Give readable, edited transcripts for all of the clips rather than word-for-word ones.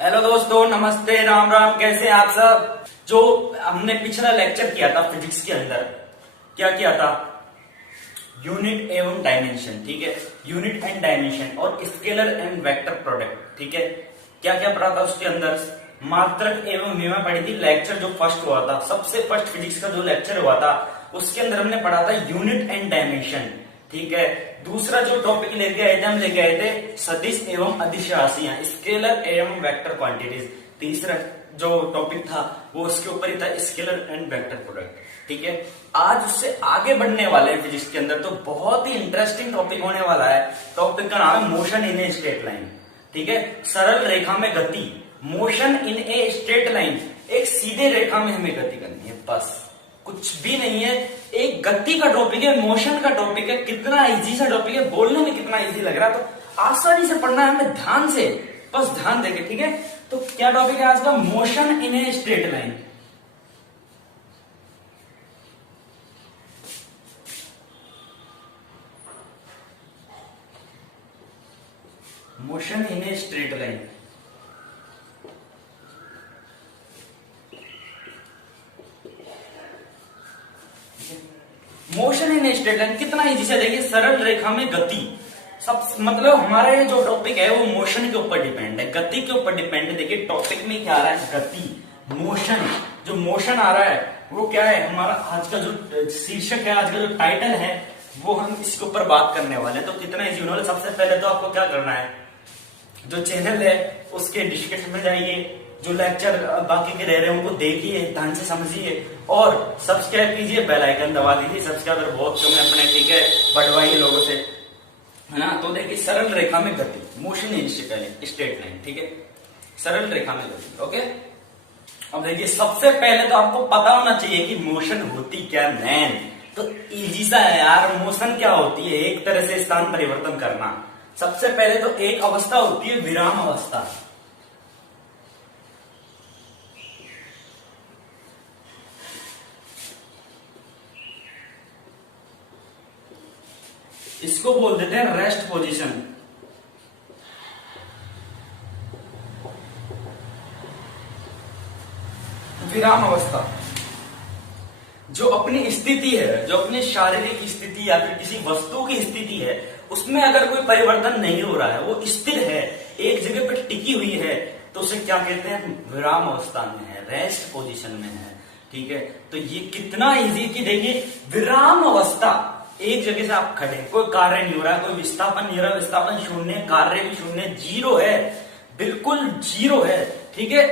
Hello दोस्तों, नमस्ते, राम राम। कैसे हैं आप सब। जो हमने पिछला लेक्चर किया था फिजिक्स के अंदर, क्या किया था? यूनिट एवं डायमेंशन, ठीक है। यूनिट एंड डायमेंशन और स्केलर एंड वेक्टर प्रोडक्ट, ठीक है। क्या क्या पढ़ा था उसके अंदर? मात्रक एवं विमा पढ़ी थी। लेक्चर जो फर्स्ट हुआ था, सबसे फर्स्ट फिजिक्स का जो लेक्चर हुआ था, उसके अंदर हमने पढ़ा था यूनिट एंड डायमेंशन, ठीक है। दूसरा जो टॉपिक लेके आए थे, हम लेके आए थे सदिश एवं अदिश राशियां, स्केलर एवं वेक्टर क्वांटिटीज। तीसरा जो टॉपिक था वो उसके ऊपर ही था, स्केलर एंड वेक्टर प्रोडक्ट, ठीक है। आज उससे आगे बढ़ने वाले हैं फिजिक्स के अंदर, तो बहुत ही इंटरेस्टिंग टॉपिक होने वाला है। टॉपिक का नाम है motion in a straight line, ठीक है। सरल रेखा में गति, motion in a straight line, एक सीधे रेखा में हमें गति करनी है, बस कुछ भी नहीं है। एक गति का टॉपिक है, मोशन का टॉपिक है। कितना इजी सा टॉपिक है, बोलने में कितना इजी लग रहा है, तो आसानी से पढ़ना है हमें, ध्यान से, बस ध्यान देके, ठीक है। तो क्या टॉपिक है आज का? Motion in a straight line. Motion in a straight line, motion in a straight line कितना इजी से, देखिए, सरल रेखा में गति। सब मतलब हमारा ये जो टॉपिक है वो मोशन के ऊपर डिपेंड है, गति के ऊपर डिपेंड है। देखिए टॉपिक में क्या आ रहा है, गति, मोशन। जो मोशन आ रहा है वो क्या है, हमारा आज का जो शीर्षक है, आज का जो टाइटल है, वो हम इसके ऊपर बात करने वाले हैं। तो कितना इजी होने वाला। सबसे पहले तो आपको क्या करना है, जो चैनल है उसके डिस्क्रिप्शन में जाइए, जो लेक्चर बाकी के रह रहे हैं उनको देखिए, ध्यान से समझिए और सब्सक्राइब कीजिए, बेल आइकन दबा दीजिए। सब्सक्राइबर बहुत कम है अपने, ठीक है, बढ़वाइए लोगों से, है ना। तो देखिए सरल रेखा में गति, मोशन इन स्ट्रेट लाइन, ठीक है, सरल रेखा में गति, ओके। अब देखिए सबसे पहले तो आपको पता होना चाहिए कि मोशन होती क्या मैन। तो इजी सा है यार, मोशन क्या होती है? एक तरह से स्थान परिवर्तन करना। सबसे पहले तो एक अवस्था होती है विराम अवस्था। इसको बोल देते हैं रेस्ट पोजीशन। विराम अवस्था जो अपनी स्थिति है, जो अपनी शारीरिक स्थिति या फिर किसी वस्तु की स्थिति है, उसमें अगर कोई परिवर्तन नहीं हो रहा है, वो स्थिर है, एक जगह पर टिकी हुई है, तो उसे क्या कहते हैं? विराम अवस्था में है, रेस्ट पोजीशन में है, ठीक है। तो ये कितना इजी कि देखिए विराम अवस्था, एक जगह से आप खड़े, कोई कार्य नहीं हो रहा है, कोई विस्थापन नहीं हो रहा, विस्थापन शून्य, कार्य भी शून्य, जीरो है, बिल्कुल जीरो है, ठीक है।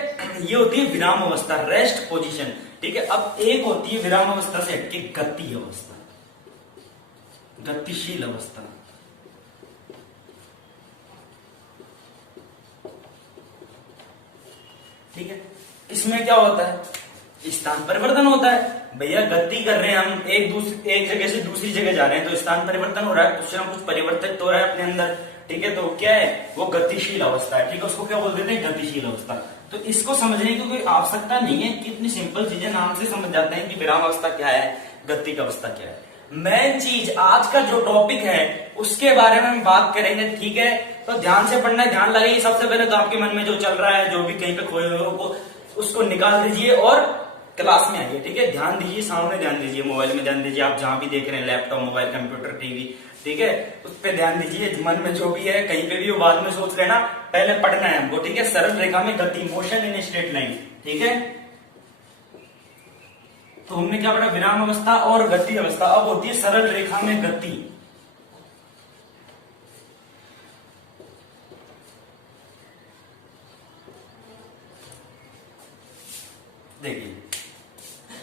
ये होती है विराम अवस्था, रेस्ट पोजीशन, ठीक है। अब एक होती है विराम अवस्था से हटके गति अवस्था, गतिशील अवस्था, ठीक है। इसमें क्या होता है? स्थान परिवर्तन होता है। भैया गति कर रहे हैं हम, एक जगह से दूसरी जगह जा रहे हैं, तो स्थान परिवर्तन हो रहा है, कुछ ना कुछ परिवर्तित हो रहा है अपने अंदर, ठीक है। तो क्या है वो? गतिशील अवस्था है, ठीक है। उसको क्या बोल देते हैं? गतिशील अवस्था। तो इसको समझने की कोई आवश्यकता नहीं है, कितनी सिंपल चीजें नाम से समझ जाते हैं कि विराम अवस्था क्या है, गति की अवस्था क्या है। मेन चीज आज का जो टॉपिक है उसके बारे में हम बात करेंगे, ठीक है। तो ध्यान से पढ़ना है, ध्यान लगाइए। सबसे पहले तो आपके मन में जो चल रहा है, जो भी कहीं पे खोए हुए हो, उसको निकाल दीजिए और क्लास में आइए, ठीक है। ध्यान दीजिए, सामने ध्यान दीजिए, मोबाइल में ध्यान दीजिए, आप जहां भी देख रहे हैं, लैपटॉप, मोबाइल, कंप्यूटर, टीवी, ठीक है, उस पर ध्यान दीजिए। मन में जो भी है कहीं पे भी वो बाद में सोच लेना, पहले पढ़ना है हमको, ठीक है। सरल रेखा में गति, मोशन इन स्ट्रेट लाइन, ठीक है। तो हमने क्या पढ़ा? विराम अवस्था और गति अवस्था। अब होती है सरल रेखा में गति। देखिए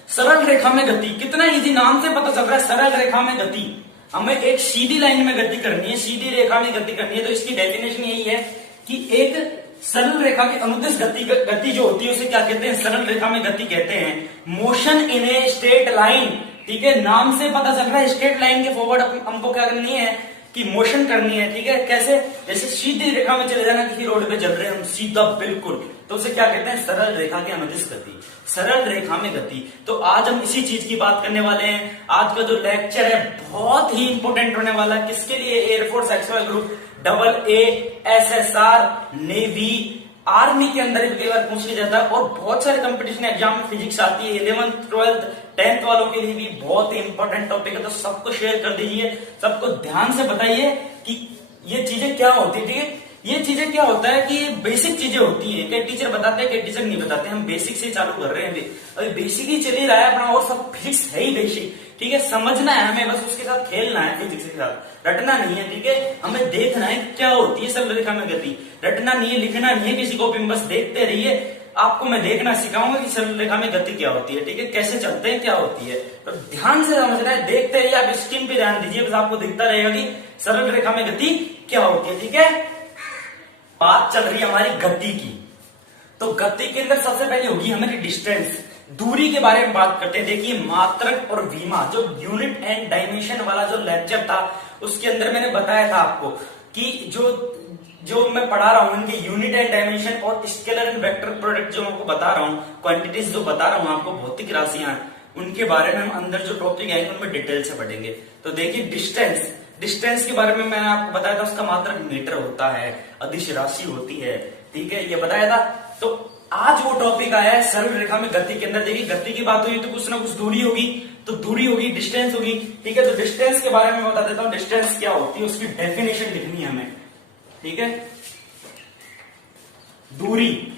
सरल रेखा में गति कितना इजी, नाम से पता चल रहा है। सरल रेखा में गति, हमें एक सीधी लाइन में गति करनी है, सीधी रेखा में गति करनी है। तो इसकी डेफिनेशन यही है कि एक सरल रेखा की अनुदिश गति जो होती है उसे क्या कहते हैं? सरल रेखा में गति कहते हैं। Motion in a straight line, ठीक है। नाम से पता चल रहा है स्ट्रेट लाइन के फॉरवर्ड हमको क्या करनी है कि मोशन करनी है, ठीक है। कैसे? जैसे सीधी रेखा में चले जाना, किसी रोड पे चल रहे हैं हम सीधा बिल्कुल, तो उसे क्या कहते हैं? सरल रेखा की अनुदिश गति, सरल रेखा में गति। तो आज हम इसी चीज की बात करने वाले हैं। आज का जो लेक्चर है बहुत ही इंपोर्टेंट होने वाला है। किसके लिए? Air force XY group, AA, SSR, navy, army के अंदर भी कई बार पूछ लिया जाता है, और बहुत सारे कंपटीशन एग्जाम में फिजिक्स आती है। 11th 12th 10th वालों के लिए भी बहुत ही इंपॉर्टेंट टॉपिक है, तो सबको शेयर कर दीजिए, सबको ध्यान से बताइए कि ये चीजें क्या होती है। ठीक है, ये चीजें क्या होता है कि ये बेसिक चीजें होती है, कई टीचर बताते हैं कई टीचर नहीं बताते, हम बेसिक से चालू कर रहे हैं अभी बेसिक ही चल ही रहा है अपना, और सब फिजिक्स है ही बेसिक। ठीक है, समझना है हमें, बस उसके साथ खेलना है, फिजिक्स के साथ रटना नहीं है। ठीक है, हमें देखना है क्या होती है सरल रेखा में गति, रटना नहीं है, लिखना नहीं है किसी कॉपी में, बस देखते रहिए। आपको मैं देखना सिखाऊंगा कि सरल रेखा में गति क्या होती है। ठीक है, कैसे चलते हैं, क्या होती है, तो ध्यान से समझना है, देखते रहिए, आप स्क्रीन पे ध्यान दीजिए, बस आपको दिखता रहेगा कि सरल रेखा में गति क्या होती है। ठीक है, बात चल रही है हमारी गति की, तो गति के अंदर सबसे पहले होगी हमारी डिस्टेंस, दूरी के बारे में बात करते हैं। देखिए, मात्रक और विमा, जो यूनिट एंड डायमेंशन वाला जो लेक्चर था, उसके अंदर मैंने बताया था आपको कि जो मैं पढ़ा रहा हूं, इनके यूनिट एंड डायमेंशन और स्केलर एंड वेक्टर प्रोडक्ट जो मैं आपको बता रहा हूं, क्वांटिटीज जो बता रहा हूं आपको, भौतिक राशियां, उनके बारे में हम अंदर जो टॉपिक आएंगे उनमें डिटेल से पढ़ेंगे। तो देखिए, डिस्टेंस के बारे में मैंने आपको बताया था, उसका मात्रक मीटर होता है, अदिश राशि होती है। ठीक है, ये बताया था। तो आज वो टॉपिक आया है सरल रेखा में गति के अंदर। देखिए, गति की बात हुई तो कुछ ना कुछ दूरी होगी, तो दूरी होगी, डिस्टेंस होगी। ठीक है, तो डिस्टेंस के बारे में बता देता हूं, डिस्टेंस क्या होती है, उसकी डेफिनेशन लिखनी है हमें। ठीक है, दूरी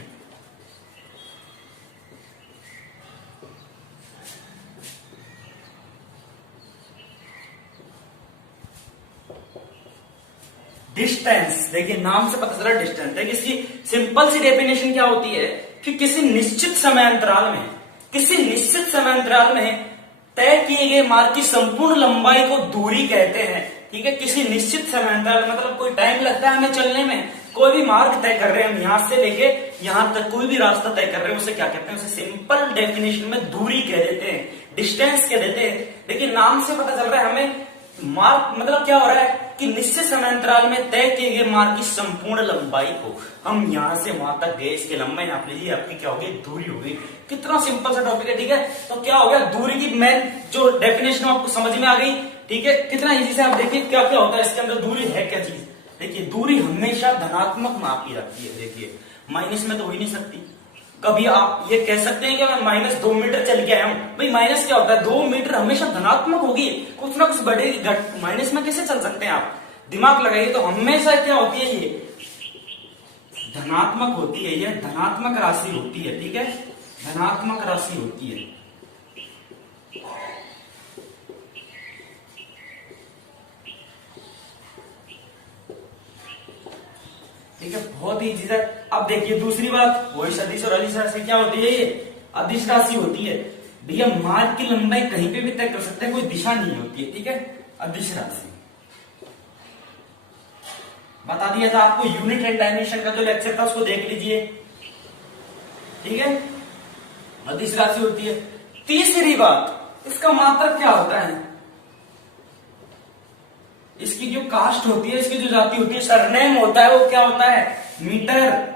डिस्टेंस, देखिए नाम से पता चला डिस्टेंस। देखिए, इसकी सिंपल सी डेफिनेशन क्या होती है कि किसी निश्चित समय अंतराल में तय किए गए मार्ग की संपूर्ण लंबाई को दूरी कहते हैं। ठीक है, किसी निश्चित समय अंतराल मतलब कोई टाइम लगता है हमें चलने में, कोई भी मार्ग तय कर रहे हैं हम, यहां से लेके यहां तक कोई भी रास्ता तय कर रहे हैं, उसे क्या कहते हैं, उसे सिंपल डेफिनेशन में दूरी कह देते हैं, डिस्टेंस कह देते हैं। देखिए, नाम से पता चल रहा है हमें मार्ग मतलब क्या हो रहा है कि निश्चित समय अंतराल में तय किए गए मार्ग की संपूर्ण लंबाई को, हम यहां से वहां तक गए, इसकी लंबाई नाप लीजिए, आपकी क्या होगी, दूरी होगी। कितना सिंपल सा टॉपिक है। ठीक है, तो क्या हो गया, दूरी की मेन जो डेफिनेशन आपको समझ में आ गई। ठीक है, कितना इजी से आप देखिए क्या क्या होता है इसके अंदर, दूरी है क्या चीज। देखिए, दूरी हमेशा धनात्मक मापी जाती है। देखिए, माइनस में तो हो ही नहीं सकती। कभी आप ये कह सकते हैं कि मैं -2 मीटर चल के आया हूं, भाई माइनस क्या होता है, 2 मीटर हमेशा धनात्मक होगी, कुछ ना कुछ बढ़ेगी, माइनस में कैसे चल सकते हैं आप, दिमाग लगाइए। तो हमेशा क्या होती है, ये धनात्मक होती है, ये धनात्मक राशि होती है। ठीक है, धनात्मक राशि होती है। ठीक है, बहुत ही इजी है। अब देखिए दूसरी बात, वही सदिश और अदिश राशि क्या होती है, ये अदिश राशि होती है। भैया, मार्ग की लंबाई कहीं पे भी तय कर सकते हैं, कोई दिशा नहीं होती है। ठीक है, अदिश राशि बता दिया था आपको, यूनिट एंड डायमेंशन का जो लेक्चर था उसको देख लीजिए। ठीक है, अदिश राशि होती है। तीसरी बात, इसका मात्रक क्या होता है, इसकी जो कास्ट होती है, इसकी जो जाति होती है, सरनेम होता है, वो क्या होता है, मीटर।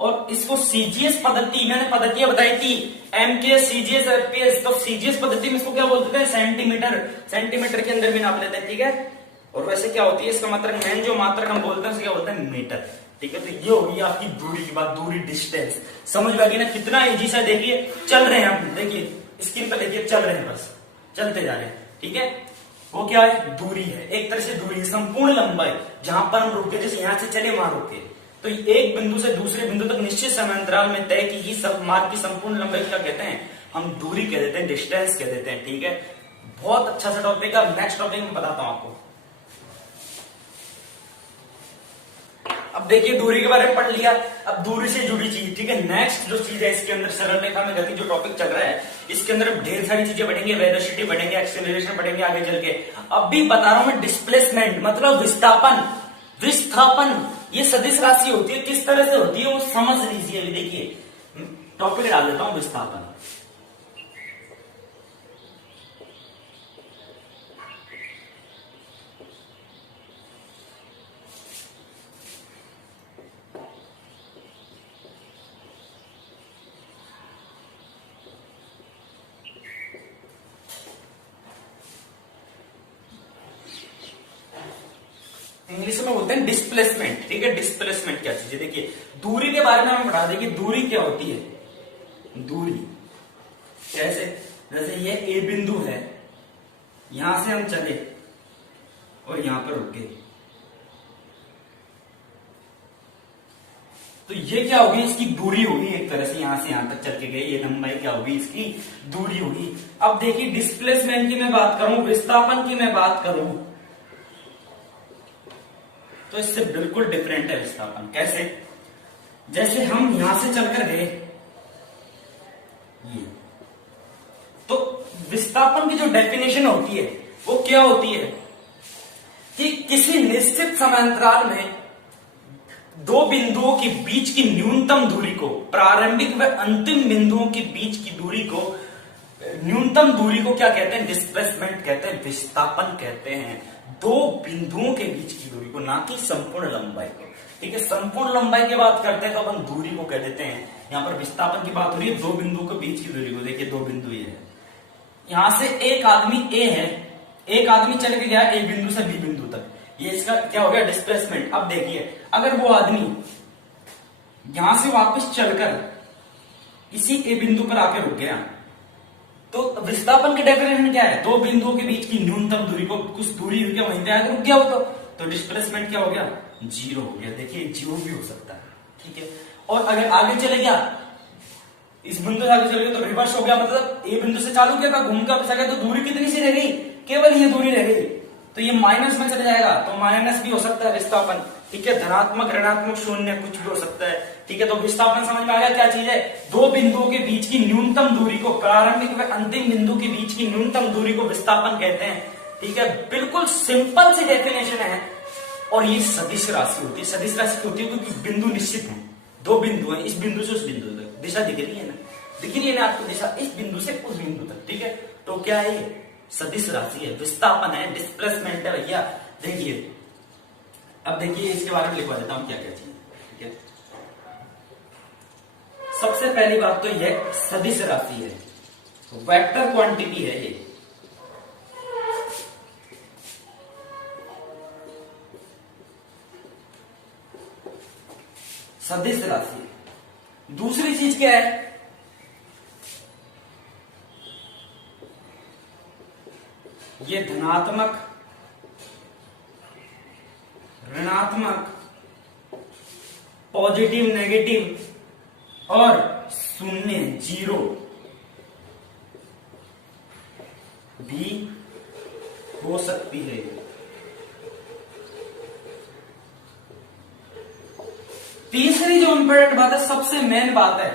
और इसको सीजीएस पद्धति, मैंने पद्धतियां बताई थी, एमकेएस, सीजीएस, एफपीएस, तो सीजीएस पद्धति में इसको क्या बोलते हैं, सेंटीमीटर, सेंटीमीटर के अंदर भी नाप लेते हैं। ठीक है, और वैसे क्या होती है, इसका मात्रक मेन जो मात्रक हम बोलते हैं उसे क्या बोलते हैं, मीटर। ठीक है, तो ये होगी आपकी दूरी की बात, दूरी, डिस्टेंस। समझ में आ गई ना, कितना इजी सा। देखिए, चल रहे हैं हम, देखिए स्क्रीन पर देखिए, चल रहे हैं, बस चलते जा रहे हैं। ठीक है, वो क्या है, दूरी है, एक तरह से दूरी है, संपूर्ण लंबाई, जहां पर हम रुके, जैसे यहां से चले वहां रुके, तो एक बिंदु से दूसरे बिंदु तक निश्चित समय अंतराल में तय की सब मार्ग की संपूर्ण लंबाई क्या कहते हैं, हम दूरी कह देते हैं, डिस्टेंस कह देते हैं। ठीक है, बहुत अच्छा सा टॉपिक है। नेक्स्ट टॉपिक में बताता हूं आपको। अब देखिए, दूरी के बारे में पढ़ लिया, अब दूरी से जुड़ी चीज। ठीक है, नेक्स्ट जो चीज है इसके अंदर, सरल रेखा में गति जो टॉपिक चल रहा है, इसके अंदर ढेर सारी चीजें पढ़ेंगे, वेलोसिटी पढ़ेंगे, एक्सेलरेशन पढ़ेंगे आगे चल के। अभी बता रहा हूं मैं, डिस्प्लेसमेंट मतलब विस्थापन, ये सदिश राशि होती है, किस तरह से होती है वो समझ लीजिए। अभी देखिए, टॉपिक डाल देता हूं, विस्थापन। इंग्लिश में बोलते हैं डिस्प्लेसमेंट, ठीक है। डिस्प्लेसमेंट क्या चीज है, देखिए दूरी के बारे में हमें पढ़ा दें कि दूरी क्या होती है। दूरी कैसे, जैसे ये ए बिंदु है, यहां से हम चले और यहां पर रुके, तो ये क्या होगी, इसकी दूरी होगी। एक तरह से यहां से यहां तक चल के गए, ये लंबाई क्या होगी, इसकी दूरी होगी। अब देखिए डिस्प्लेसमेंट की मैं बात करूं, विस्थापन की मैं बात करूं, तो इससे बिल्कुल डिफरेंट है विस्थापन। कैसे, जैसे हम यहां से चलकर गए ये, तो विस्थापन की जो डेफिनेशन होती है वो क्या होती है कि किसी निश्चित समांतराल में दो बिंदुओं के बीच की न्यूनतम दूरी को, प्रारंभिक व अंतिम बिंदुओं के बीच की दूरी को, न्यूनतम दूरी को क्या कहते हैं, डिस्प्लेसमेंट कहते हैं, विस्थापन कहते हैं। दो बिंदुओं के बीच की दूरी को, ना कि संपूर्ण लंबाई को, ठीक है। संपूर्ण लंबाई की बात करते हैं तो अपन दूरी को कह देते हैं, यहां पर विस्थापन की बात हो रही है दो बिंदुओं के बीच की दूरी को। देखिए दो बिंदु ये है, यहां से एक आदमी ए है, एक आदमी चल के गया ए बिंदु से बी बिंदु तक, ये इसका क्या हो गया, डिस्प्लेसमेंट। अब देखिए अगर वो आदमी यहां से वापस चलकर इसी ए बिंदु पर आके रुक गया, तो विस्थापन की डेफिनेशन क्या है, दो बिंदुओं के बीच की न्यूनतम दूरी को, कुछ दूरी हो गया वहीं पे आकर रुक गया हो तो डिस्प्लेसमेंट क्या हो गया, जीरो हो गया। देखिए जीरो भी हो सकता है, ठीक है। और अगर आगे चले गया, इस बिंदु से आगे चले गया तो रिवर्स हो गया, मतलब ए बिंदु से चालू किया था, घूम कर वापस आ गया, तो दूरी कितनी सी रह गई, केवल ये दूरी रह गई, तो ये माइनस में चले जाएगा, तो माइनस भी हो सकता है विस्थापन, ठीक है। धनात्मक, ऋणात्मक, शून्य कुछ भी हो सकता है, ठीक है। तो विस्थापन समझ में आ गया क्या चीज है, दो बिंदुओं के बीच की न्यूनतम दूरी को, प्रारंभिक व अंतिम बिंदु के बीच की न्यूनतम दूरी को विस्थापन कहते हैं, ठीक है। बिल्कुल सिंपल सी डेफिनेशन है। और ये सदिश राशि होती है, सदिश राशि होती है क्योंकि बिंदु निश्चित है, दो बिंदु है, इस बिंदु से उस बिंदु तक दिशा दिख रही है ना, दिख रही है ना आपको दिशा, इस बिंदु से उस बिंदु तक, ठीक है। तो क्या है ये, सदिश राशि है, विस्थापन है, डिस्प्लेसमेंट है भैया। देखिए अब देखिए इसके बारे में लिखवा देता हूं क्या क्या चीज, ठीक है। सबसे पहली बात तो यह सदिश राशि है, वेक्टर क्वांटिटी है ये, सदिश राशि। दूसरी चीज क्या है, ये धनात्मक, ऋणात्मक, पॉजिटिव, नेगेटिव और शून्य, जीरो भी हो सकती है। तीसरी जो इंपॉर्टेंट बात है, सबसे मेन बात है,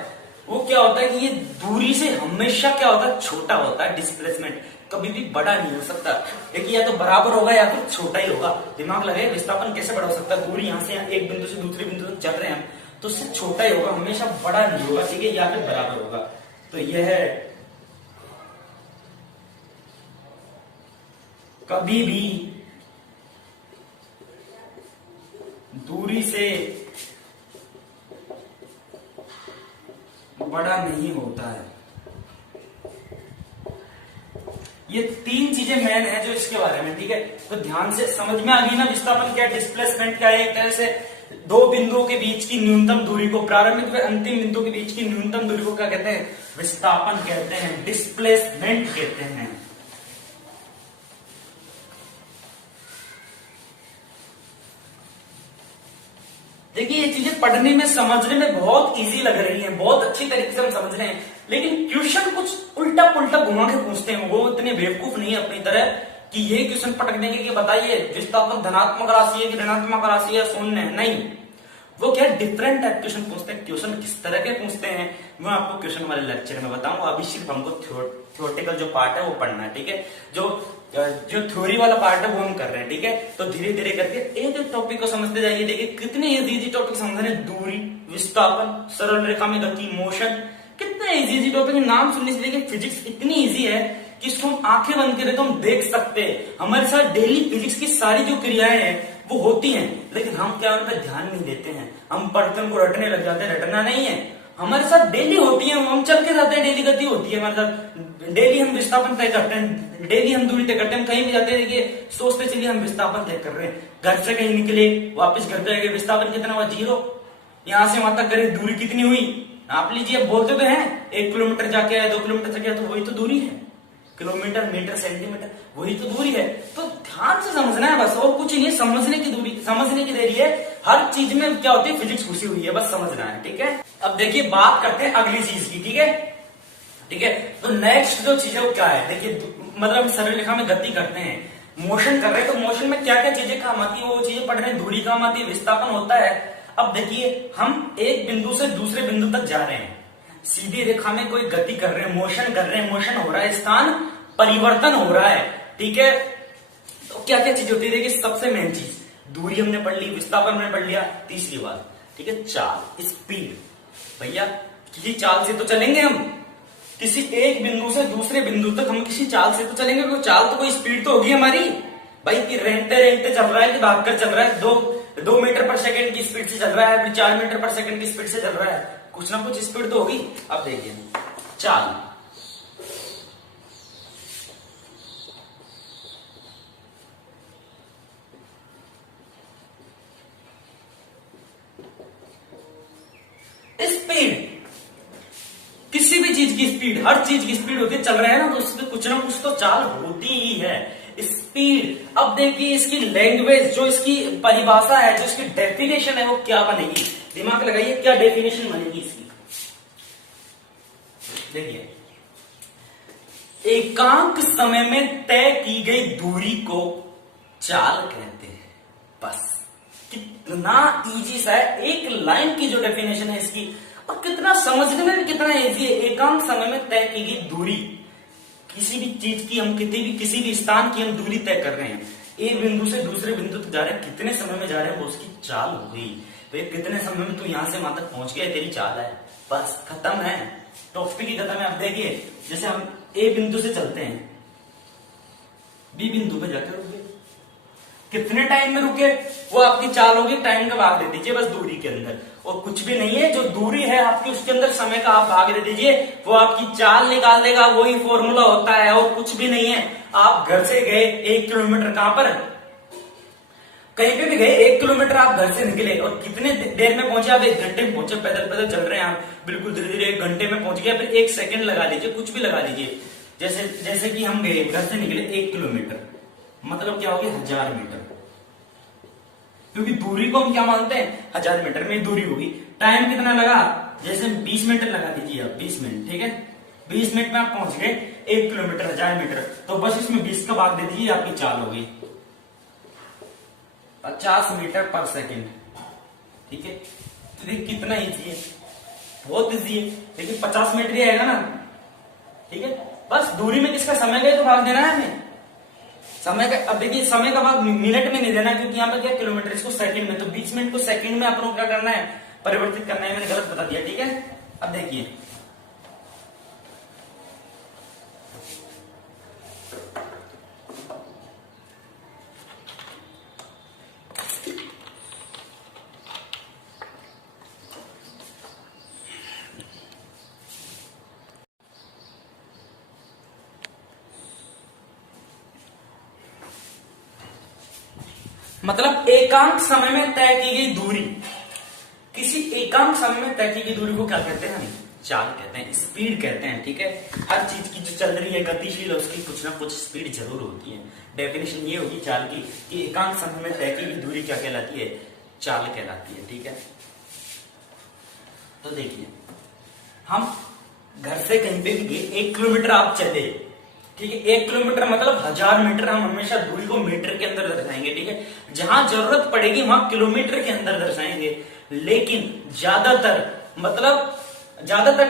वो क्या होता है कि ये दूरी से हमेशा क्या होता है, छोटा होता है डिस्प्लेसमेंट, कभी भी बड़ा नहीं हो सकता। देखिए या तो बराबर होगा या फिर छोटा ही होगा। दिमाग लगे विस्थापन कैसे बड़ा हो सकता है, दूरी यहां से एक बिंदु से दूसरे बिंदु तक चल रहे हैं हम, तो उससे छोटा ही होगा, हमेशा बड़ा नहीं होगा, ठीक है, या फिर बराबर होगा। तो यह है कभी भी दूरी से बड़ा नहीं होता है। ये तीन चीजें मेन है जो इसके बारे में, ठीक है। तो ध्यान से समझ में आ गई ना, विस्थापन क्या है, डिस्प्लेसमेंट क्या है। एक तरह से दो बिंदुओं के बीच की न्यूनतम दूरी को, प्रारंभिक व अंतिम बिंदु के बीच की न्यूनतम दूरी को क्या कहते हैं, विस्थापन कहते हैं, डिस्प्लेसमेंट कहते हैं। देखिए ये चीजें पढ़ने में, समझने में बहुत इजी लग रही हैं, बहुत अच्छी तरीके से हम समझ रहे हैं, लेकिन क्वेश्चन कुछ उल्टा पुल्टा घुमा के पूछते हैं। वो इतने बेवकूफ नहीं है अपनी तरह कि ये क्वेश्चन पटक देंगे कि बताइए विस्थापन धनात्मक राशि है कि ऋणात्मक राशि है, शून्य है, नहीं। वो क्या डिफरेंट टाइप क्वेश्चन पूछते हैं। क्वेश्चन किस तरह के पूछते हैं मैं आपको क्वेश्चन वाले लेक्चर में बताऊंगा। अभी सिर्फ हमको थ्योरेटिकल जो पार्ट है वो पढ़ना है, ठीक है। जो थ्योरी वाला पार्ट है वो हम कर रहे हैं, ठीक है। तो धीरे धीरे करके एक टॉपिक को समझते जाइए। देखिए कितने इजी टॉपिक समझ रहे हैं, दूरी, विस्थापन, सरल रेखा में गति, मोशन, कितने इजी टॉपिक। नाम सुनने से देखिए फिजिक्स इतनी इजी है कि इसको हम आंखें बंद करें तो हम देख सकते हैं। हमारे साथ डेली फिजिक्स की सारी जो क्रियाएं हैं वो होती हैं, लेकिन हम क्या उन पर ध्यान नहीं देते हैं। हम पढ़ते उनको रटने लग जाते हैं, रटना नहीं है। हमारे साथ डेली होती है, हम चल के जाते हैं, डेली गति होती है हमारे साथ, डेली हम विस्थापन तय करते हैं, डेली हम दूरी तय करते हैं, हम कहीं भी जाते हैं, देखिए सोचते चलिए हम विस्थापन तय कर रहे हैं, घर से कहीं निकले वापस घर पे आ गए, विस्थापन कितना हुआ 0, यहां से वहां तक गए दूरी कितनी हुई, आप लीजिए बोलते तो हैं 1 किलोमीटर जाके आया, 2 किलोमीटर जाके आया, तो वही तो दूरी है, किलोमीटर मीटर सेंटीमीटर वही तो दूरी है। तो ध्यान से समझना है बस, और कुछ नहीं, समझने की दूरी, समझने की देरी है, हर चीज में क्या होती है फिजिक्स घुसी हुई है, बस समझना है, ठीक है। अब देखिए बात करते हैं अगली चीज की, ठीक है, ठीक है। तो नेक्स्ट जो चीज है वो क्या है, देखिए मतलब हम सरल रेखा में गति करते हैं, मोशन कर रहे हैं, तो मोशन में क्या क्या चीजें काम आती है, वो चीजें पढ़ रहे हैं, दूरी काम आती है, विस्थापन होता है। अब देखिए हम एक बिंदु से दूसरे बिंदु तक जा रहे हैं, सीधी रेखा में कोई गति कर रहे हैं, मोशन कर रहे हैं, मोशन हो रहा है, स्थान परिवर्तन हो रहा है, ठीक है। तो क्या क्या चीज होती है, देखिए सबसे मेन चीज दूरी हमने पढ़ ली, विस्थापन हमने पढ़ लिया, तीसरी बात ठीक है चाल, स्पीड। भैया किसी चाल से तो चलेंगे हम, किसी एक बिंदु से दूसरे बिंदु तक हम किसी चाल से तो चलेंगे, कोई चाल तो कोई स्पीड तो होगी हमारी भाई, कि रेंगते रेंगते चल रहा है कि भागकर चल रहा है, 2 मीटर पर सेकंड की स्पीड से चल रहा है, फिर 4 मीटर पर सेकंड की स्पीड से चल रहा है, कुछ ना कुछ स्पीड तो होगी। अब देखिए चाल, स्पीड, किसी भी चीज की स्पीड, हर चीज की स्पीड होती है, चल रहे हैं ना तो उसमें कुछ ना कुछ तो चाल होती ही है, स्पीड। अब देखिए इसकी लैंग्वेज, जो इसकी परिभाषा है, जो इसकी डेफिनेशन है वो क्या बनेगी, दिमाग लगाइए क्या डेफिनेशन बनेगी इसकी। देखिए एकांक समय में तय की गई दूरी को चाल कहते हैं, बस कितना इजी सा है, एक लाइन की जो डेफिनेशन है इसकी, और कितना समझने में कितना इजी है। एकांक समय में तय की गई दूरी, किसी भी चीज की हम किसी भी स्थान की हम दूरी तय कर रहे हैं, एक बिंदु से दूसरे बिंदु तक जा रहे हैं, कितने समय में जा रहे हैं वो उसकी चाल हो गई। तो ये कितने समय में तू यहां से वहां तक पहुंच गया तेरी चाल है, बस खत्म है, टॉपिक ही खत्म है। अब देखिए जैसे हम ए बिंदु से चलते हैं, बी बिंदु पे जाकर रुके, कितने टाइम में रुके वो आपकी चाल होगी, टाइम का भाग दे दीजिए बस दूरी के अंदर, और कुछ भी नहीं है, जो दूरी है आपकी उसके अंदर समय का आप भाग दे दीजिए, वो आपकी चाल निकाल देगा, वही फॉर्मूला होता है और कुछ भी नहीं है। आप घर से गए 1 किलोमीटर, कहां पर कहीं पे भी गए 1 किलोमीटर आप घर से निकले, और कितने देर में पहुंचे आप, 1 घंटे में पहुंचे, पैदल पैदल चल रहे हैं आप, बिल्कुल धीरे धीरे 1 घंटे में पहुंच गया, फिर 1 सेकंड लगा लीजिए, कुछ भी लगा लीजिए, जैसे कि हम गए घर से निकले 1 किलोमीटर, मतलब क्या हो गया 1000 मीटर, क्योंकि दूरी को हम क्या मानते हैं 1000 मीटर में दूरी होगी। टाइम कितना लगा, जैसे 20 मिनट लगा दीजिए आप, 20 मिनट, ठीक है, 20 मिनट में आप पहुंच गए 1 किलोमीटर 1000 मीटर, तो बस इसमें 20 का भाग दे दीजिए, आपकी चाल होगी 50 मीटर पर सेकंड, ठीक है। तो देखिए कितना इजी है, बहुत इजी है, देखिए 50 मीटर ही आएगा ना, ठीक है। बस दूरी में किसका समय का तो भाग देना है हमें, समय का। अब देखिए समय का भाग मिनट में नहीं देना, क्योंकि यहाँ पर क्या किलोमीटर, इसको सेकंड में, तो 20 मिनट को सेकंड में अपन को क्या करना है, परिवर्तित करना है, मैंने गलत बता दिया, ठीक है। अब देखिए मतलब एकांक समय में तय की गई दूरी, किसी एकांक समय में तय की गई दूरी को क्या कहते हैं, हम चाल कहते हैं, स्पीड कहते हैं, ठीक है। हर चीज की जो चल रही है गतिशील है उसकी कुछ ना कुछ स्पीड जरूर होती है। डेफिनेशन ये होगी चाल की कि एकांक समय में तय की गई दूरी क्या कहलाती है, चाल कहलाती है, ठीक है। तो देखिए हम घर से कहीं पे भी गए 1 किलोमीटर आप चले, ठीक है, 1 किलोमीटर मतलब 1000 मीटर, हम हमेशा दूरी को मीटर के अंदर दर्शाएंगे, ठीक है। जहां जरूरत पड़ेगी वहां किलोमीटर के अंदर दर्शाएंगे, लेकिन ज्यादातर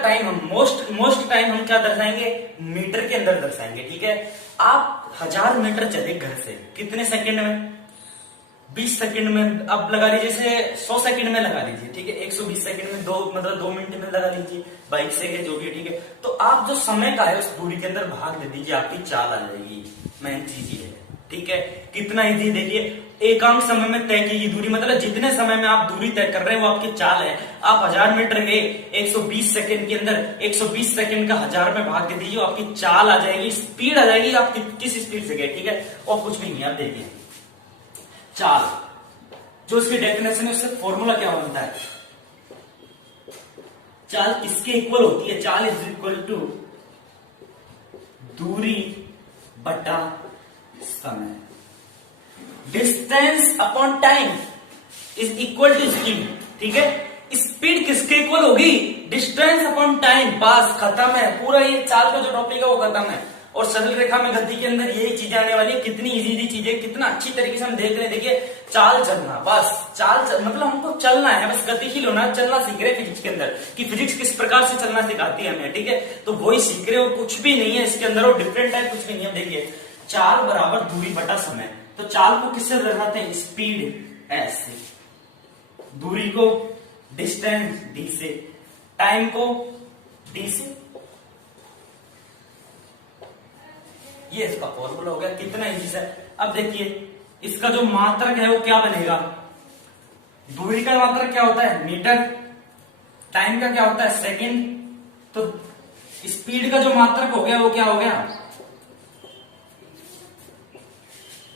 टाइम हम मोस्ट टाइम हम क्या दर्शाएंगे, मीटर के अंदर दर्शाएंगे, ठीक है। आप 1000 मीटर चले घर से कितने सेकंड में, 20 सेकंड में, अब लगा लीजिए जैसे 100 सेकंड में लगा लीजिए, ठीक है, 120 सेकंड में, 2 मिनट में लगा लीजिए, बाइक से गए जो भी, ठीक है। तो आप जो समय का है उस दूरी के अंदर भाग दे दीजिए, आपकी चाल आ जाएगी, मेन चीज ये है, ठीक है। कितना इजी, देखिए एकांक समय में तय की गई दूरी, मतलब जितने समय में आप दूरी तय कर रहे हैं वो आपकी चाल है। आप 1000 मीटर के 120 सेकंड के अंदर 120 सेकंड का 1000 में भाग दे दीजिए, आपकी चाल आ जाएगी, स्पीड आ जाएगी, आप किस स्पीड से गए, ठीक है। और कुछ भी नहीं, आप देखिए चाल जो इसकी डेफिनेशन है उससे फॉर्मूला क्या बनता है, चाल किसके इक्वल होती है, चाल इज इक्वल टू दूरी बटा समय, distance upon time is equal to speed, ठीक है। स्पीड किसके इक्वल होगी, डिस्टेंस अपॉन टाइम, पास, खत्म है पूरा, ये चाल का जो टॉपिक है वो खत्म है। और सरल रेखा में गति के अंदर यही चीजें आने वाली है, कितनी इजी चीजें, कितना अच्छी तरीके से हम देख रहे हैं। देखिए चाल चलना, बस मतलब हमको चलना है, बस गतिशील होना, चलना सीख रहे हैं फिजिक्स के अंदर, कि फिजिक्स किस प्रकार से चलना सिखाती है हमें, ठीक है। तो वही सीख रहे हो, कुछ भी नहीं है इसके अंदर, और डिफरेंट है कुछ भी नहीं है। देखिए चाल बराबर दूरी बटा समय, तो चाल को किससे दर्शाते हैं, स्पीड एस से, दूरी को डिस्टेंस डी से, टाइम को डी से। ये इसका फॉर्मूला हो गया, कितना इजी है। अब देखिए इसका जो मात्रक है वो क्या बनेगा, दूरी का मात्रक क्या होता है मीटर, टाइम का क्या होता है सेकंड, तो स्पीड का जो मात्रक हो गया वो क्या हो गया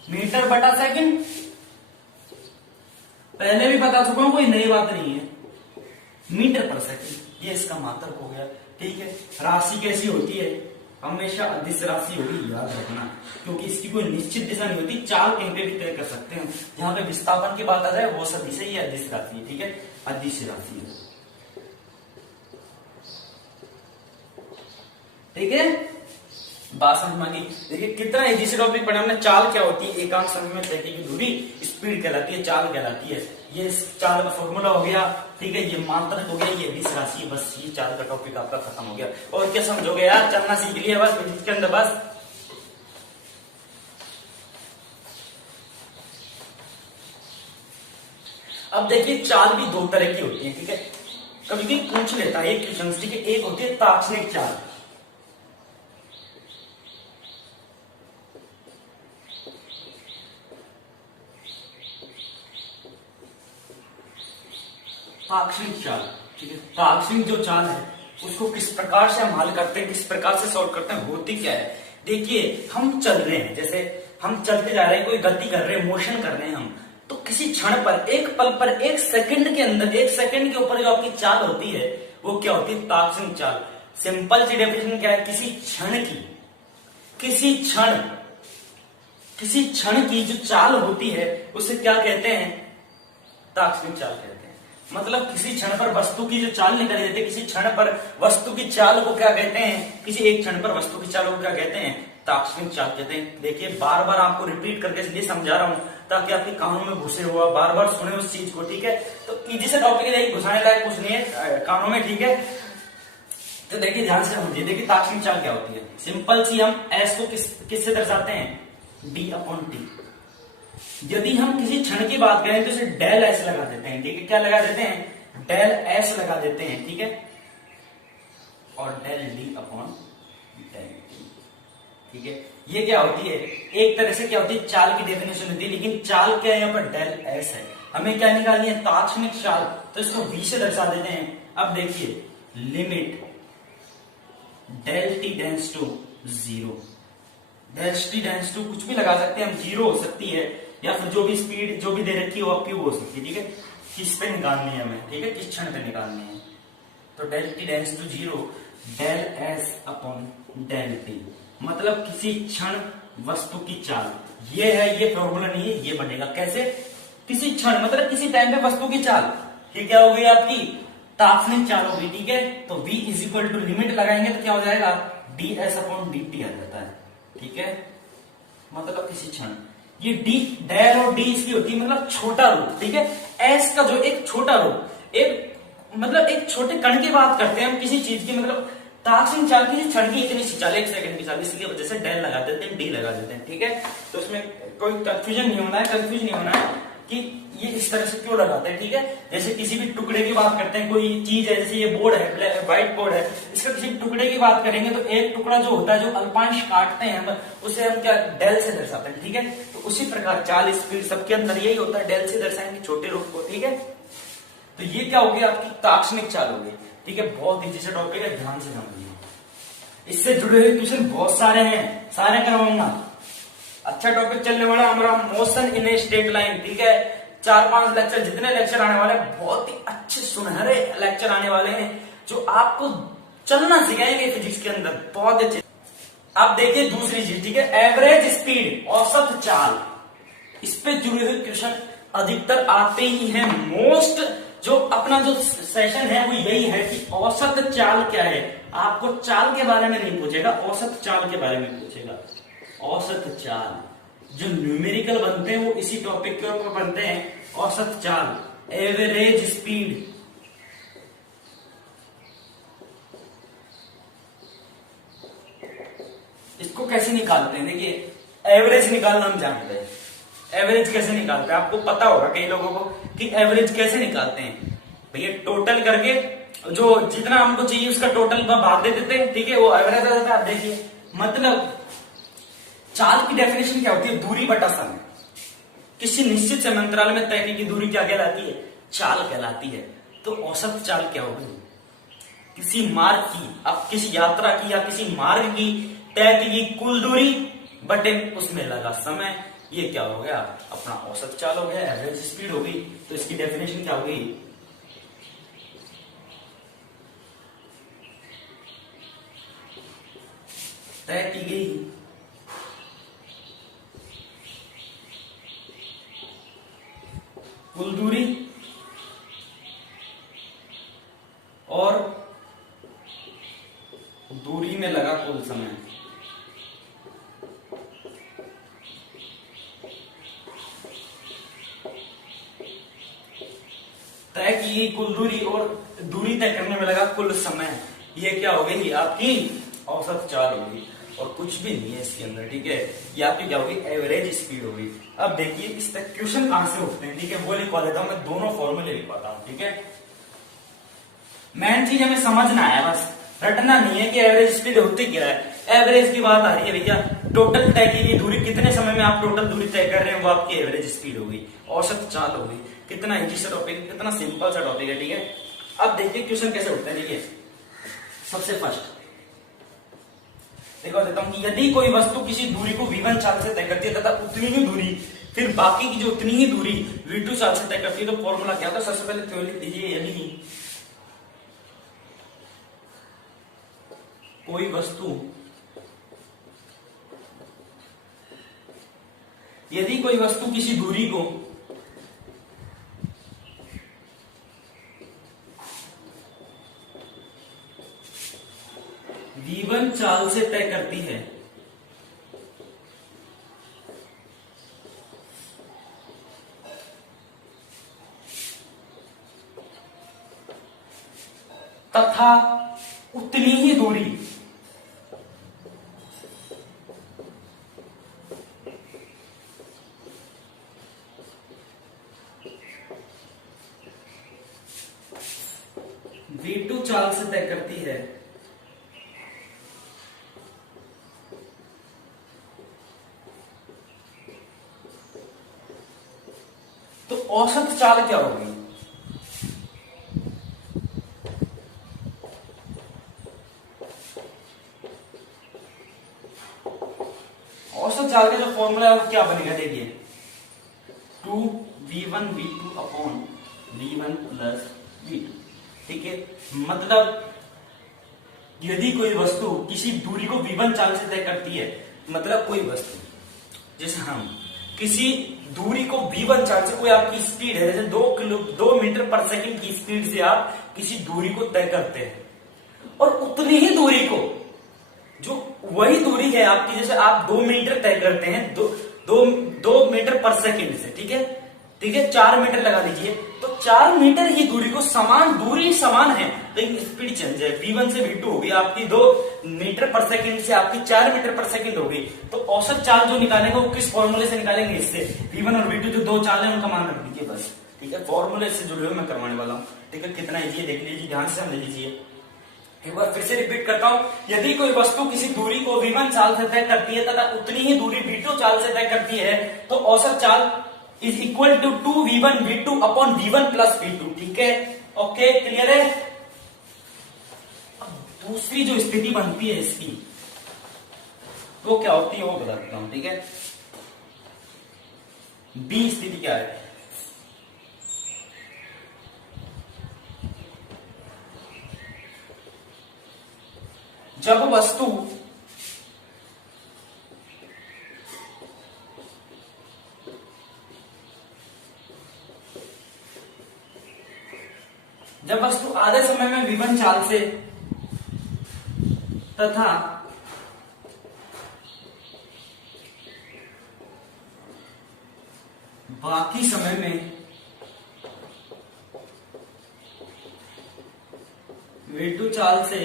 मीटर बटा सेकंड। पहले भी बता चुका हूं, कोई नई बात नहीं है, मीटर पर सेकंड, ये इसका मात्रक हो गया, ठीक है। राशि कैसी होती है, हमेशा अदिश राशि होगी, याद रखना, क्योंकि इसकी कोई निश्चित दिशा नहीं होती, चाल कहीं पे भी तय कर सकते हैं। जहां पे विस्थापन की बात आ जाए वो सदिश है, ये अदिश राशि है, ठीक है, अदिश राशि है, ठीक है। बात समझ में आ गई। देखिए कितना इजी से टॉपिक पढ़ा हमने, चाल क्या होती है, एकांक समय में तय की गई दूरी, स्पीड कहलाती है, चाल कहलाती है। ये चाल का फॉर्मूला हो गया, ठीक है, ये मात्रक हो गया, ये अदिश राशि है, बस ये चाल का टॉपिक आपका खत्म हो गया। और क्या समझोगे यार, चलना सीख लिया बस फिजिक्स के अंदर, बस। अब देखिए चाल भी दो तरह की होती है, ठीक है, कभी कभी पूछ लेता है क्वेश्चन, ठीक है। एक होती है ताक्षणिक चाल, ताक्षणिक चाल, ठीक है। ताक्षणिक जो चाल है उसको किस प्रकार से हम हल करते हैं, किस प्रकार से सॉल्व करते हैं, होती क्या है। देखिए हम चल रहे हैं, जैसे हम चलते जा रहे हैं, कोई गति कर रहे हैं, मोशन कर रहे हैं हम, तो किसी क्षण पर, एक पल पर, एक सेकंड के अंदर, एक सेकंड के ऊपर जो आपकी चाल होती है वो क्या होती है, ताक्षणिक चाल। सिंपल सी डेफिनेशन क्या है, किसी क्षण की, किसी क्षण की जो चाल होती है उसे क्या कहते हैं, ताक्षणिक चाल कहते हैं। मतलब किसी क्षण पर वस्तु की जो चाल निकल जाती है, किसी क्षण पर वस्तु की चाल को क्या कहते हैं, किसी एक क्षण पर वस्तु की चाल को क्या कहते हैं, ताक्षणिक चाल कहते हैं। देखिए बार बार आपको रिपीट करके इसलिए समझा रहा हूं ताकि आपके कानों में घुसे हुआ, बार बार सुने उस चीज को, ठीक है। तो इजी से टॉपिक है, घुसाने लायक कुछ नहीं है कानों में, ठीक है। तो देखिए ध्यान से समझिए, देखिए ताक्षणिक चाल क्या होती है, सिंपल सी, हम एस को किससे दर्शाते हैं, डी अपॉन टी। यदि हम किसी क्षण की बात करें तो इसे डेल एस लगा देते हैं, ठीक है, क्या लगा देते हैं, डेल एस लगा देते हैं, ठीक है, और del D upon del T, ठीक है। ये क्या होती है, एक तरह से क्या होती है, चाल की डेफिनेशन होती है, लेकिन चाल क्या है, यहाँ पर डेल एस है, हमें क्या निकालनी है, ताक्षणिक चाल, तो इसको v से दर्शा देते हैं। अब देखिए limit del T tends to 0, del T tends to कुछ भी लगा सकते हैं हम, 0 हो सकती है, या फिर जो भी स्पीड जो भी दे रखी हो क्यूब हो सकती है, ठीक है। किस पे निकालनी है हमें, ठीक है, किस क्षण पे निकालनी है, तो del T tends to 0 del S upon del T, मतलब किसी क्षण वस्तु की चाल, ये है, ये फॉर्मूला नहीं है, ये बनेगा कैसे, किसी क्षण मतलब किसी टाइम पे वस्तु की चाल, ये क्या हो गई आपकी ताक्षणिक चाल होगी, ठीक है। तो v is equal to limit लगाएंगे तो क्या हो जाएगा, D S upon D T आ जाता है, ठीक है, मतलब किसी क्षण। ये डी डेल और डी इसकी होती है मतलब छोटा रूप, ठीक है। एस का जो एक छोटा रूप, एक मतलब एक छोटे कण की बात करते हैं हम किसी चीज की, मतलब ताक्षणिक चाल किसी क्षण की इतनी सी चाल, एक सेकंड की चाल, इसकी वजह से डेल लगा देते हैं, डी लगा देते हैं, ठीक है। तो उसमें कोई कंफ्यूजन नहीं होना है, कंफ्यूज नहीं होना है कि ये इस तरह से क्यों लगाते हैं, ठीक है। जैसे किसी भी टुकड़े की बात करते हैं, कोई चीज है, जैसे ये बोर्ड है, व्हाइट बोर्ड है, इसका किसी टुकड़े की बात करेंगे तो एक टुकड़ा जो होता है, जो अल्पांश काटते हैं हम, उसे हम क्या डेल से दर्शाते हैं, ठीक है। तो उसी प्रकार चाल स्पीड सबके अंदर यही होता है, डेल से दर्शाएंगे छोटे रूप को, ठीक है। तो ये क्या होगी आपकी ताक्षणिक चाल होगी, ठीक है। बहुत इजी सा टॉपिक है, ध्यान से समझिए। इससे जुड़े हुए क्वेश्चन बहुत सारे हैं, सारे करवाऊंगा। अच्छा टॉपिक चलने वाला हमारा motion in a straight line, ठीक है। 4-5 लेक्चर, जितने लेक्चर आने वाले बहुत ही अच्छे सुनहरे लेक्चर आने वाले हैं जो आपको चलना सिखाएंगे फिजिक्स के अंदर, बहुत अच्छे। आप देखिए दूसरी चीज, ठीक है, एवरेज स्पीड, औसत चाल, इस पे जुड़े हुए क्वेश्चन अधिकतर आते ही हैं। मोस्ट जो अपना जो सेशन है वो यही है कि औसत चाल क्या है। आपको चाल के बारे में नहीं पूछेगा, औसत चाल के बारे में पूछेगा। औसत चाल जो न्यूमेरिकल बनते हैं वो इसी टॉपिक के ऊपर बनते हैं। औसत चाल, एवरेज स्पीड, इसको कैसे निकालते हैं? देखिए एवरेज निकालना हम जानते हैं, एवरेज कैसे निकालते हैं आपको पता होगा कई लोगों को कि एवरेज कैसे निकालते हैं। भैया टोटल करके जो जितना हमको चाहिए उसका टोटल भाग दे देते हैं, ठीक है, वो एवरेज आ जाता है। आप देखिए मतलब चाल की डेफिनेशन क्या होती है? दूरी बटा समय। किसी निश्चित समय अंतराल में तय की दूरी क्या कहलाती है? चाल कहलाती है। तो औसत चाल क्या होगी? किसी मार्ग की, अब किसी यात्रा की या किसी मार्ग की तय की कुल दूरी बटे उसमें लगा समय, ये क्या हो गया? अपना औसत चाल हो गया, एवरेज स्पीड होगी। तो इसकी डेफिनेशन क्या होगी? तय की गई कुल दूरी और दूरी में लगा कुल समय। तय की कुल दूरी और दूरी तय करने में लगा कुल समय, ये क्या हो गई? आपकी औसत चाल होगी और कुछ भी नहीं है इसके अंदर, ठीक है। ये आपकी क्या होगी? एवरेज स्पीड होगी। अब देखिए इस तक क्वेश्चन कहां से उठते हैं, ठीक है, वो लिखवा देता हूं मैं, दोनों फॉर्मूले लिखवाता हूं, ठीक है। मेन चीज हमें समझना है, बस रटना नहीं है कि एवरेज स्पीड होती क्या है। एवरेज की बात आ रही है भैया, टोटल तय की गई दूरी, कितने समय में आप टोटल दूरी तय कर रहे हैं वो आपकी एवरेज स्पीड होगी, औसत चाल होगी। कितना इजी सा टॉपिक, कितना सिंपल सा टॉपिक है, ठीक है। अब देखिए क्वेश्चन कैसे उठते हैं, देखिए सबसे फर्स्ट देखो देता हूं कि यदि कोई वस्तु किसी दूरी को v1 चाल से तय करती है तथा उतनी ही दूरी फिर बाकी की जो उतनी ही दूरी v2 चाल से तय करती है, तो फॉर्मूला क्या होता है? सबसे पहले थ्योरी लिख दीजिए। यदि कोई वस्तु किसी दूरी को v1 चाल से तय करती है तथा उतनी ही दूरी v2 चाल से तय करती है, तो औसत चाल क्या होगी? औसत चाल का जो फॉर्मूला है वो क्या बनेगा? देखिए 2v1 v2 upon v1 plus v2, ठीक है। मतलब यदि कोई वस्तु किसी दूरी को v1 चाल से तय करती है, मतलब कोई वस्तु जैसे हम किसी दूरी को v1 चाल से, कोई आपकी स्पीड है जैसे 2 मीटर पर सेकंड की स्पीड से आप किसी दूरी को तय करते हैं और उतनी ही दूरी को, जो वही दूरी है आपकी, जैसे आप 2 मीटर तय करते हैं 2 मीटर पर सेकंड से, ठीक है, ठीक है, 4 मीटर लगा लीजिए, तो 4 मीटर ही दूरी को दूरी समान है, लेकिन स्पीड चेंज है, v1 से v2 होगी आपकी 2 मीटर पर सेकंड से आपकी 4 मीटर पर सेकंड होगी। तो औसत चाल जो निकालेंगे वो किस फॉर्मूले से निकालेंगे? इससे v1 और v2 जो दो चाल है उनका मान रख दीजिए बस, ठीक है। फॉर्मूले से जुड़े हुए मैं करवाने वाला हूँ, ठीक है। कितना इजी है देख लीजिए, ध्यान से समझ लीजिए। एक बार फिर से रिपीट करता हूं, यदि कोई वस्तु किसी दूरी को v1 चाल से तय करती है तथा उतनी ही दूरी v2 चाल से तय करती है तो औसत चाल is equal to 2v1 v2 upon v1 plus v2। ठीक है, ओके, क्लियर है। अब दूसरी जो स्थिति बनती है इसकी वो क्या होती है वो बता देता हूं। ठीक है, बी स्थिति क्या है, जब वस्तु आधे समय में v1 चाल से तथा बाकी समय में v2 चाल से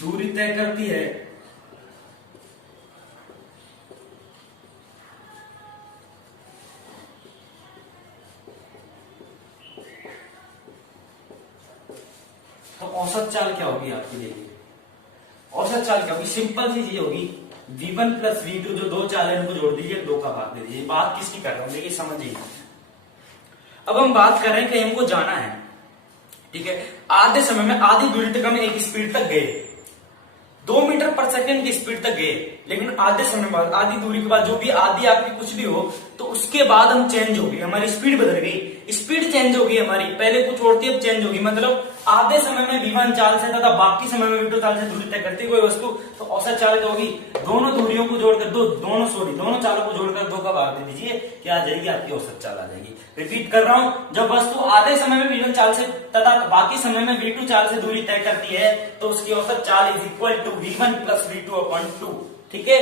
दूरी तय करती है तो औसत चाल क्या होगी आपकी, देखिए औसत चाल क्या होगी, सिंपल सी चीज होगी, v1 प्लस v2 जो दो चाल है उनको जोड़ दीजिए, 2 का भाग दे दीजिए। बात किसकी कर रहा हूं देखिए, समझिए। अब हम बात कर रहे हैं कि हमको जाना है, ठीक है, आधे समय में आधी दूरी तक हम एक स्पीड तक गए, 2 मीटर पर सेकंड की स्पीड तक गए, लेकिन आधे समय बाद आधी दूरी के बाद जो भी आधी आपकी कुछ भी हो तो उसके बाद हम चेंज हो गई, हमारी स्पीड बदल गई, स्पीड चेंज हो गई हमारी, पहले कुछ और थी अब चेंज होगी, मतलब आधे समय में v1 चाल से तथा बाकी समय में v2 चाल से दूरी तय करती कोई वस्तु तो औसत चाल क्या होगी, दोनों दूरियों को जोड़कर दोनों चालों को जोड़कर 2 का भाग दे दीजिए, क्या आ जाएगी आपकी औसत चाल आ जाएगी। रिपीट कर रहा हूं, जब वस्तु आधे समय में v1 चाल से तथा बाकी समय में v2 चाल से दूरी तय करती है तो उसकी औसत चाल is equal to v1 plus v2 upon 2। ठीक है,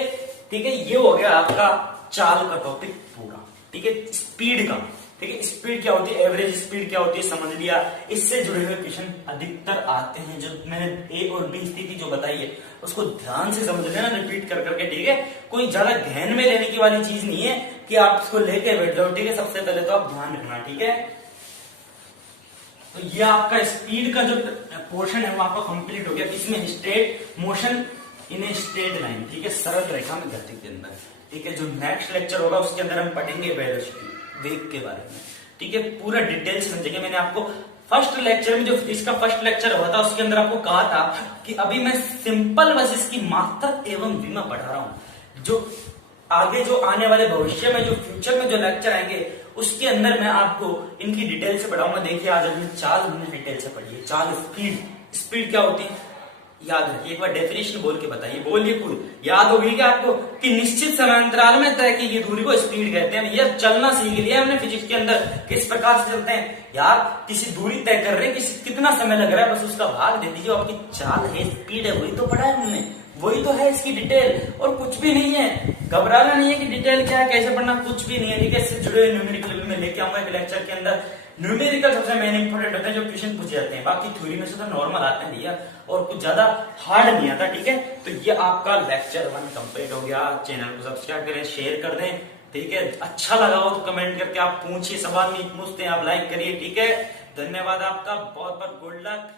ठीक है, ये हो गया आपका चाल का टॉपिक पूरा। ठीक है, स्पीड का, ठीक है, स्पीड क्या होती है, एवरेज स्पीड क्या होती है समझ लिया। इससे जुड़े हुए क्वेश्चन अधिकतर आते हैं, जो मैंने ए और बी स्थिति जो बताई है उसको ध्यान से समझ लेना, रिपीट कर करके। ठीक है, कोई ज्यादा गहन में लेने की वाली चीज नहीं है कि आप इसको लेके बैठ जाओ। ठीक है, सबसे पहले तो आप ध्यान रखना। ठीक है, तो ये आपका स्पीड का जो पोर्शन है वो आपका कंप्लीट हो गया, इसमें straight motion in a straight line, ठीक है, सरल रेखा में गति के अंदर। ठीक है, जो नेक्स्ट लेक्चर होगा उसके अंदर हम पढ़ेंगे वेलोसिटी, वेग के बारे में। ठीक है, पूरा डिटेल समझेंगे। मैंने आपको फर्स्ट लेक्चर में जो इसका फर्स्ट लेक्चर हुआ था उसके अंदर आपको कहा था कि अभी मैं सिंपल बस इसकी मात्रा एवं विमा पढ़ा रहा हूं, जो आगे जो आने वाले भविष्य में जो फ्यूचर में जो लेक्चर आएंगे उसके अंदर मैं आपको इनकी डिटेल से पढ़ाऊंगा। देखिए, आज हमने चाल हमने डिटेल से पढ़ी है, चाल स्पीड, स्पीड क्या होती है याद रखिए, एक बार डेफिनेशन बोल के बताइए, बोलिए कुल याद होगी क्या आपको, कि निश्चित समय अंतराल में तय की गई दूरी को स्पीड कहते हैं। ये चलना सीख लिया हमने फिजिक्स के अंदर, किस प्रकार से चलते हैं यार, किसी दूरी तय कर रहे हैं, कितना समय लग रहा है, बस उसका भाग दे दीजिए, आपकी चाल है, स्पीड है, वही तो पढ़ा है हमने, वही तो है इसकी डिटेल, और कुछ भी नहीं है। घबराना नहीं है कि डिटेल क्या है, कैसे पढ़ना, कुछ भी नहीं है। ठीक है, इससे जुड़े न्यूमेरिकल में लेके आऊंगा एक लेक्चर के अंदर। न्यूमेरिकल सबसे मेन इंपोर्टेंट होता है, जो क्वेश्चन पूछे जाते हैं, बाकी थ्योरी में से तो नॉर्मल आते हैं भैया, और कुछ ज्यादा हार्ड नहीं आता। ठीक है, तो ये आपका लेक्चर 1 कंप्लीट हो गया। चैनल को सब्सक्राइब करें, शेयर कर दें। ठीक है, अच्छा लगा हो तो कमेंट करके आप पूछिए, सवाल नहीं पूछते हैं आप लाइक करिए। ठीक है, धन्यवाद आपका, बहुत बहुत गुड लक।